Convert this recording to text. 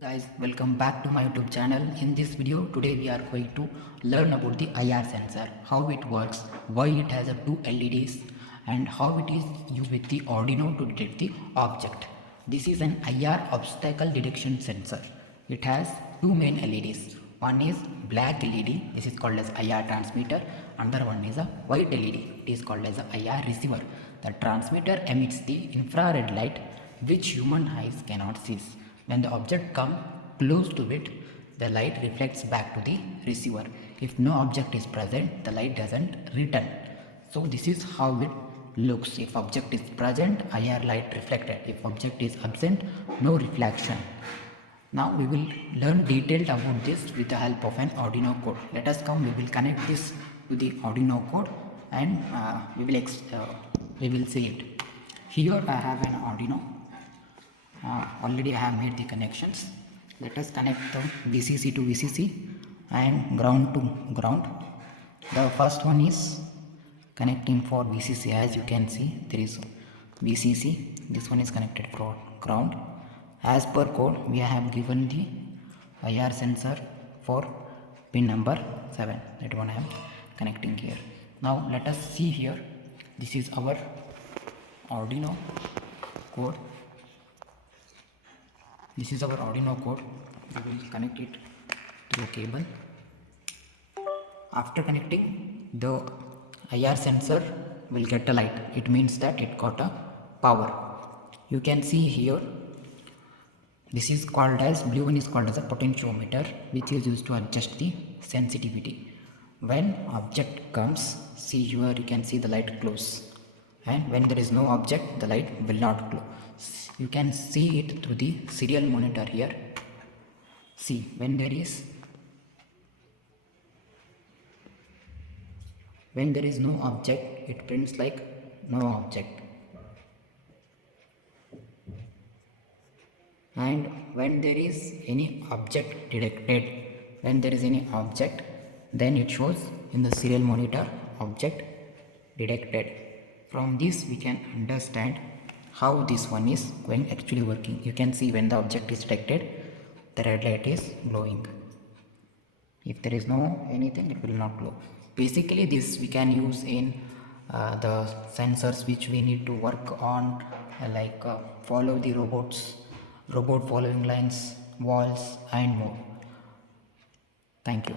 Guys, welcome back to my YouTube channel. In this video today we are going to learn about the IR sensor, how it works, why it has a two LEDs and how it is used with the Arduino to detect the object. This is an IR obstacle detection sensor. It has two main LEDs. One is black LED, this is called as IR transmitter. Another one is a white LED, it is called as a IR receiver. The transmitter emits the infrared light which human eyes cannot see. When the object comes close to it, the light reflects back to the receiver. If no object is present, the light doesn't return. So this is how it looks. If object is present, IR light reflected. If object is absent, no reflection. Now we will learn detailed about this with the help of an Arduino code. Let us come, we will connect this to the Arduino code and we will see it. Here I have an Arduino. Already I have made the connections. Let us connect the VCC to VCC and ground to ground. The first one is connecting for VCC. As you can see, there is VCC. This one is connected for ground. As per code, we have given the IR sensor for pin number 7. That one I am connecting here. Now let us see here. This is our Arduino code. This is our Arduino code. We will connect it through a cable. After connecting, the IR sensor will get a light. It means that it got a power. You can see here, this is called as, blue one is called as a potentiometer, which is used to adjust the sensitivity. When object comes, see here you can see the light glows, and when there is no object, the light will not glow. You can see it through the serial monitor here. See, when there is no object, it prints like no object, and when there is any object detected, then it shows in the serial monitor object detected. From this we can understand how this one is actually working. You can see when the object is detected, the red light is glowing. If there is no anything, it will not glow. Basically this we can use in the sensors which we need to work on, follow the robot following lines, walls and more. Thank you.